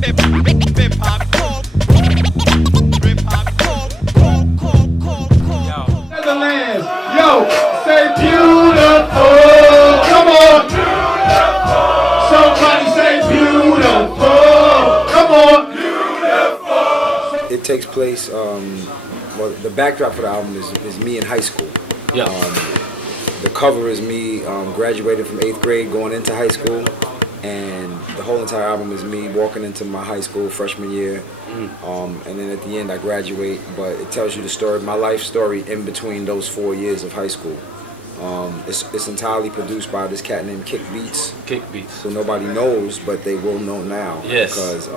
Netherlands, yo, say beautiful. Come on. Somebody say beautiful. Come on. It takes place, well, the backdrop for the album is me in high school. Yeah. The cover is me graduating from 8th grade, going into high school, and the whole entire album is me walking into my high school freshman year. And then at the end I graduate, but it tells you the story, my life story in between those 4 years of high school. It's entirely produced by this cat named Kick Beats. Kick Beats. Who nobody knows, but they will know now. Yes. Because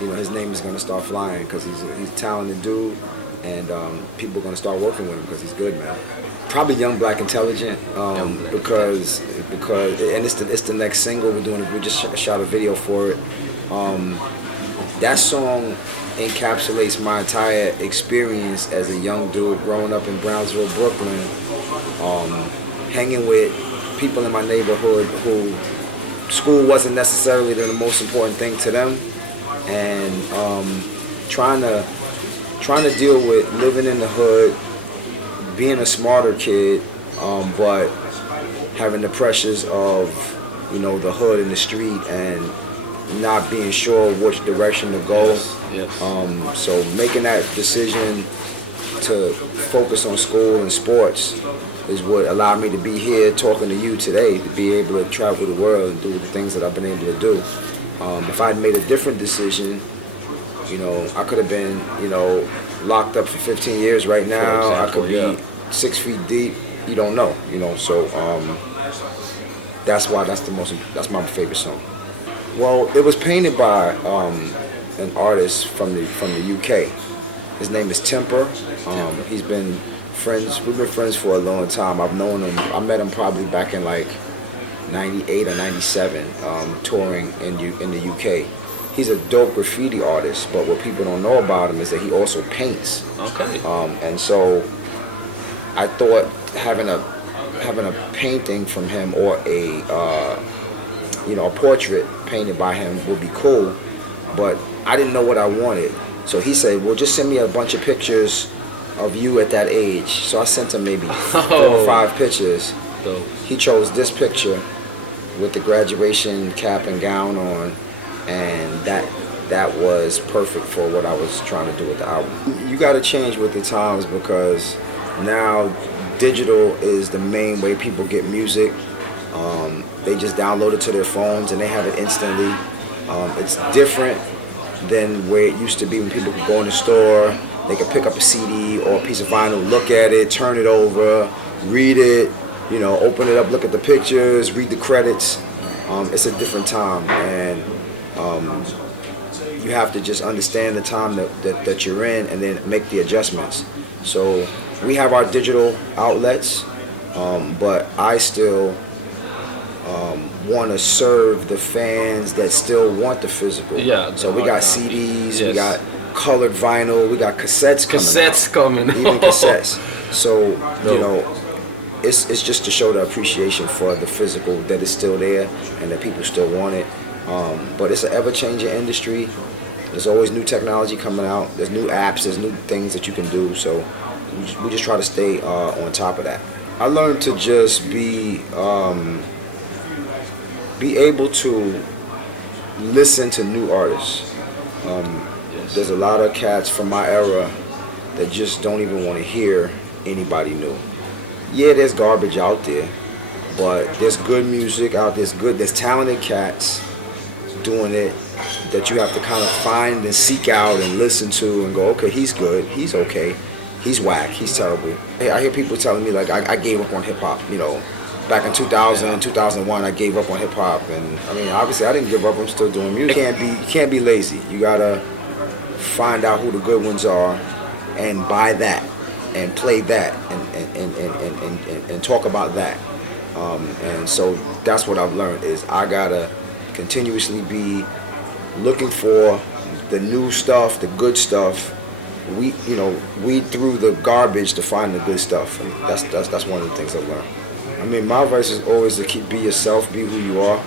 you know, his name is gonna start flying because he's a talented dude, and people are gonna start working with him because he's good, man. Probably Young Black Intelligent, because and it's the next single we're doing. We just shot a video for it. That song encapsulates my entire experience as a young dude growing up in Brownsville, Brooklyn, hanging with people in my neighborhood who school wasn't necessarily the most important thing to them, and trying to deal with living in the hood, being a smarter kid, but having the pressures of, you know, the hood and the street, and not being sure which direction to go. Yes. So making that decision to focus on school and sports is what allowed me to be here talking to you today, to be able to travel the world and do the things that I've been able to do. If I'd made a different decision, you know, I could have been, you know, locked up for 15 years right now. I could be 6 feet deep. You don't know, you know. So that's why that's my favorite song. Well, it was painted by an artist from the UK. His name is Temper. He's been friends. We've been friends for a long time. I've known him. I met him probably back in like '98 or '97, touring in the UK. He's a dope graffiti artist, but what people don't know about him is that he also paints. Okay. And so I thought having a painting from him, or a portrait painted by him would be cool, but I didn't know what I wanted. So he said, well, just send me a bunch of pictures of you at that age. So I sent him maybe 4 or 5 pictures. Dope. He chose this picture with the graduation cap and gown on, and that was perfect for what I was trying to do with the album. You got to change with the times, because now digital is the main way people get music. They just download it to their phones and they have it instantly. It's different than where it used to be, when people could go in the store, they could pick up a CD or a piece of vinyl, look at it, turn it over, read it, you know, open it up, look at the pictures, read the credits. It's a different time, and you have to just understand the time that you're in, and then make the adjustments. So we have our digital outlets, but I still want to serve the fans that still want the physical. Yeah. So we got CDs, we got colored vinyl, we got cassettes coming. Even cassettes. So you know, it's just to show the appreciation for the physical, that it's still there and that people still want it. But it's an ever-changing industry. There's always new technology coming out. There's new apps. There's new things that you can do. So we just try to stay on top of that. I learned to just be able to listen to new artists. There's a lot of cats from my era that just don't even want to hear anybody new. Yeah, there's garbage out there, but there's good music out there. There's talented cats doing it that you have to kind of find and seek out and listen to and go, okay, he's good, he's okay, he's whack, he's terrible. Hey, I hear people telling me, like, I gave up on hip hop, you know. Back in 2000, 2001, I gave up on hip hop, and I mean, obviously, I didn't give up. I'm still doing music. You can't be lazy. You gotta find out who the good ones are, and buy that, and play that, and talk about that. And so that's what I've learned, is I gotta continuously be looking for the new stuff, the good stuff. Weed through the garbage to find the good stuff. And that's one of the things I've learned. I mean, my advice is always to be yourself, be who you are.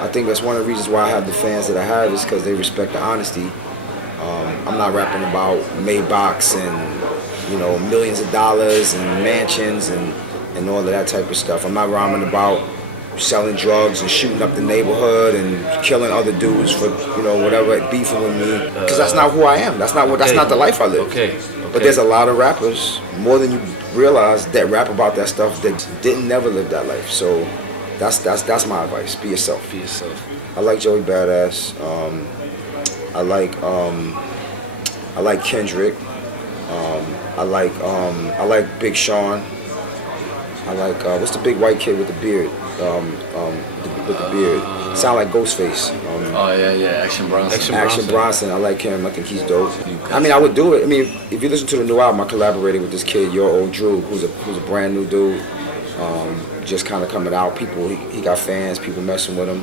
I think that's one of the reasons why I have the fans that I have is because they respect the honesty. I'm not rapping about Maybachs and millions of dollars and mansions and all of that type of stuff. I'm not rhyming about selling drugs and shooting up the neighborhood and killing other dudes for whatever, beefing with me, because that's not who I am. That's not the life I live. Okay. But there's a lot of rappers, more than you realize, that rap about that stuff that didn't never live that life. So that's my advice. Be yourself. Be yourself. I like Joey Badass. I like Kendrick. I like Big Sean. I like what's the big white kid with the beard? With the beard, sound like Ghostface. Oh yeah, Action Bronson. Action Bronson. I like him. I think he's dope. I mean, I would do it. I mean, if you listen to the new album, I collaborated with this kid, Your Old Drew, who's a brand new dude. Just kind of coming out. People, he got fans. People messing with him.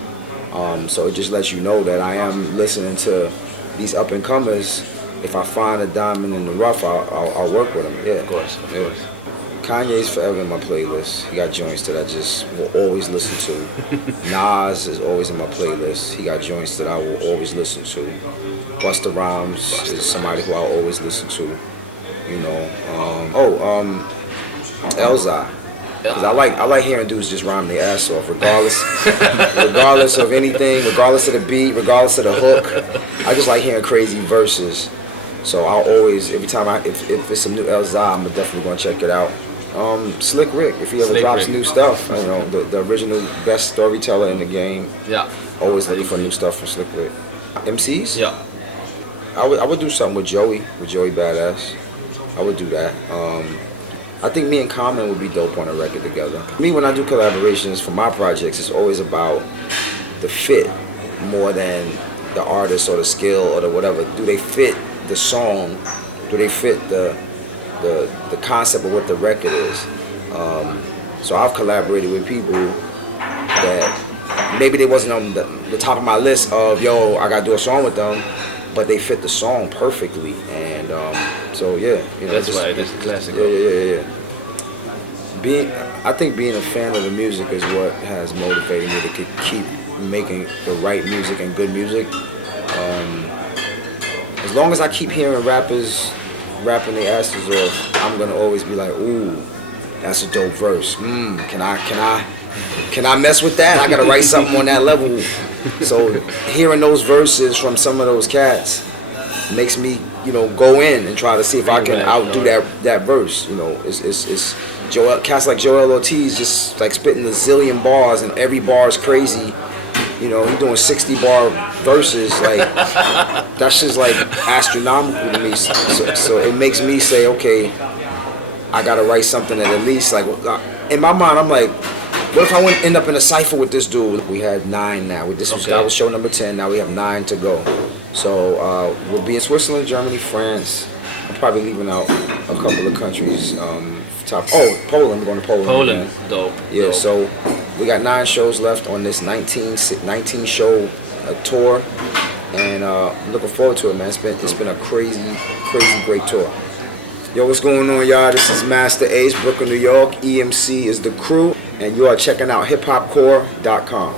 So it just lets you know that I am listening to these up and comers. If I find a diamond in the rough, I'll work with them. Yeah, Of course. Kanye's forever in my playlist. He got joints that I just will always listen to. Nas is always in my playlist. He got joints that I will always listen to. Busta Rhymes is somebody who I'll always listen to. Elzai. Because I like hearing dudes just rhyme their ass off, regardless of anything, regardless of the beat, regardless of the hook. I just like hearing crazy verses. So I'll always, every time if it's some new Elzai, I'm definitely gonna check it out. Slick Rick, if he ever drops new stuff, the original best storyteller in the game. Yeah. Always looking for new stuff from Slick Rick. MCs? Yeah. I would do something with Joey Badass. I would do that. I think me and Common would be dope on a record together. Me, when I do collaborations for my projects, it's always about the fit more than the artist or the skill or the whatever. Do they fit the song? Do they fit the concept of what the record is? So I've collaborated with people that maybe they wasn't on the top of my list of, I gotta do a song with them, but they fit the song perfectly. And so yeah, that's why it's classic. Yeah. I think being a fan of the music is what has motivated me to keep making the right music and good music. As long as I keep hearing rappers rapping their asses off, I'm gonna always be like, ooh, that's a dope verse. Can I mess with that? I gotta write something on that level. So hearing those verses from some of those cats makes me, go in and try to see if I can outdo that verse. It's cats like Joel Ortiz just like spitting a zillion bars and every bar is crazy. He's doing 60 bar verses, like that's just like astronomical to me. So it makes me say, okay, I gotta write something that at least like in my mind I'm like, what if I wouldn't end up in a cypher with this dude? We had 9 now. That was show number 10. Now we have 9 to go. So we'll be in Switzerland, Germany, France. I'm probably leaving out a couple of countries. Poland. We're going to Poland. Poland, dope. Yeah. Dope. So we got 9 shows left on this 19 show tour, and I'm looking forward to it, man. It's been a crazy great tour. Yo, what's going on, y'all? This is Masta Ace, Brooklyn, New York. EMC is the crew, and you are checking out hiphopcorps.com.